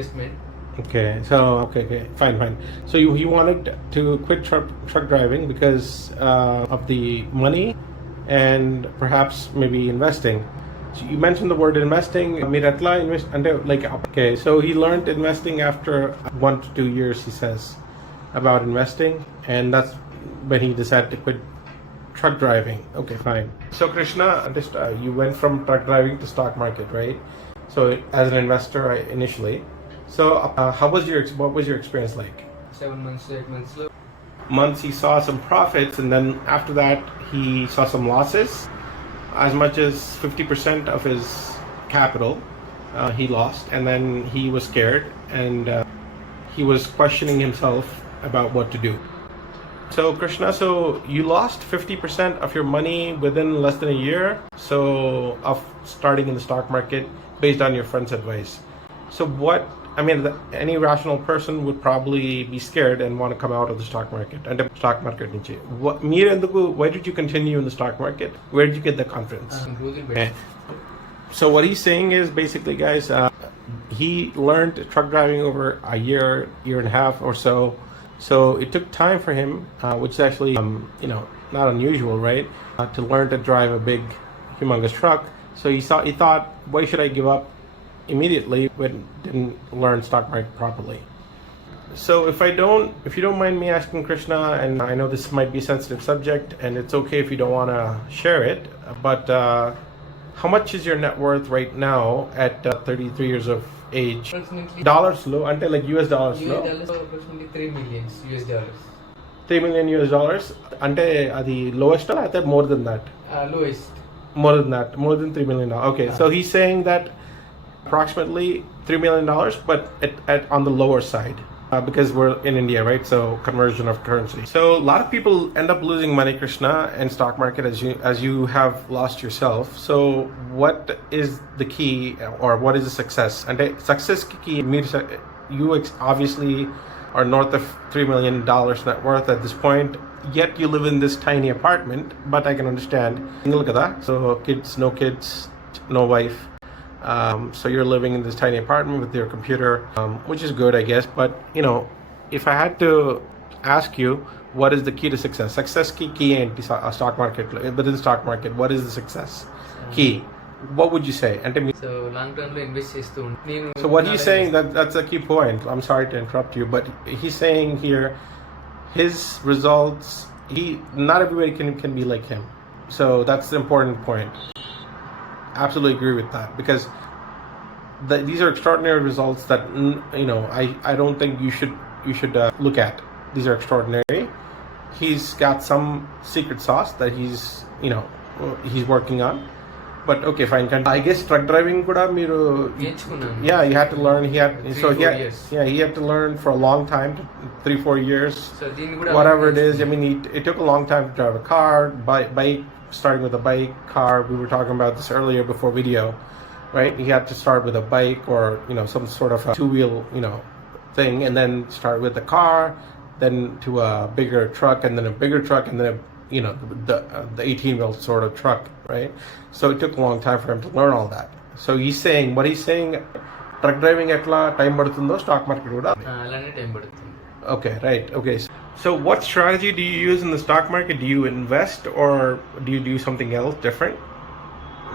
investment. Okay, fine. So you wanted to quit truck driving because of the money and perhaps maybe investing. So you mentioned the word investing. Miratla invest like okay. So he learned investing after 1 to 2 years. He says about investing, and that's when he decided to quit truck driving. Okay, fine. So Krishna, just you went from truck driving to stock market, right? So as an investor initially. So what was your experience like? 7 months, 8 months. Months he saw some profits, and then after that he saw some losses. As much as 50% of his capital he lost, and then he was scared, and he was questioning himself about what to do. So Krishna, so you lost 50% of your money within less than a year, so of starting in the stock market based on your friend's advice. So any rational person would probably be scared and want to come out of the stock market. And the stock market nunchi. Why did you continue in the stock market? Where did you get the confidence? Okay. So what he's saying is basically, guys, he learned truck driving over a year and a half or so. So it took time for him, which is actually, not unusual, right? To learn to drive a big, humongous truck. So he thought, why should I give up immediately when didn't learn stock market properly? So if you don't mind me asking, Krishna, and I know this might be a sensitive subject, and it's okay if you don't want to share it, but how much is your net worth right now at 33 years of age? Approximately Dollars low, until like US dollars low. approximately 3 million US dollars. 3 million US dollars. Ante the lowest, I think more than that. Lowest. More than $3 million. Okay, so he's saying that approximately $3 million, but on the lower side, because we're in India, right? So conversion of currency. So a lot of people end up losing money, Krishna, in stock market as you have lost yourself. So what is the key, or what is the success? And the success key, you obviously are north of $3 million net worth at this point. Yet you live in this tiny apartment, but I can understand. Single kada, so no kids, no wife. So you're living in this tiny apartment with your computer, which is good, I guess. But if I had to ask you, what is the key to success? Success key in stock market, within stock market, what is the success key? What would you say? So long term lo invest chestu. So what he's saying, that's a key point. I'm sorry to interrupt you, but he's saying here, his results, not everybody can be like him. So that's the important point. Absolutely agree with that, because these are extraordinary results that I don't think you should look at. These are extraordinary. He's got some secret sauce that he's working on. But okay, fine. I guess truck driving kuda meeru. Yeah, you had to learn. He had to learn for a long time, 3-4 years. So whatever it is. I mean, it took a long time to drive a car, bike. Starting with a bike, car. We were talking about this earlier before video, right? He had to start with a bike or some sort of a two-wheel thing, and then start with a car, then to a bigger truck, and then a bigger truck, and then the 18-wheel sort of truck, right? So it took a long time for him to learn all that. So what he's saying, truck driving etla time padutundo stock market kuda alane time padutundi. Okay, right. Okay. So what strategy do you use in the stock market? Do you invest, or do you do something else different?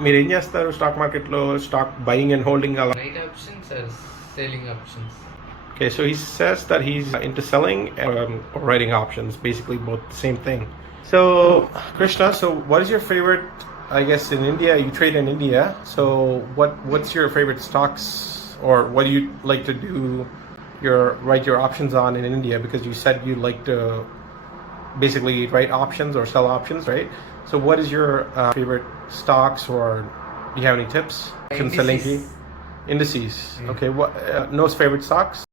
మీరు ఏం చేస్తారు stock మార్కెట్లో? Stock buying and holding Right options or selling options. Okay, so he says that he's into selling or writing options, basically both the same thing. So Krishna, so what is your favorite, I guess in India, you trade in India, so what's your favorite stocks, or what do you like to do write your options on in India? Because you said you like to basically write options or sell options, right? So what is your favorite stocks, or do you have any tips? Indices. Indices. Okay, what no favorite stocks?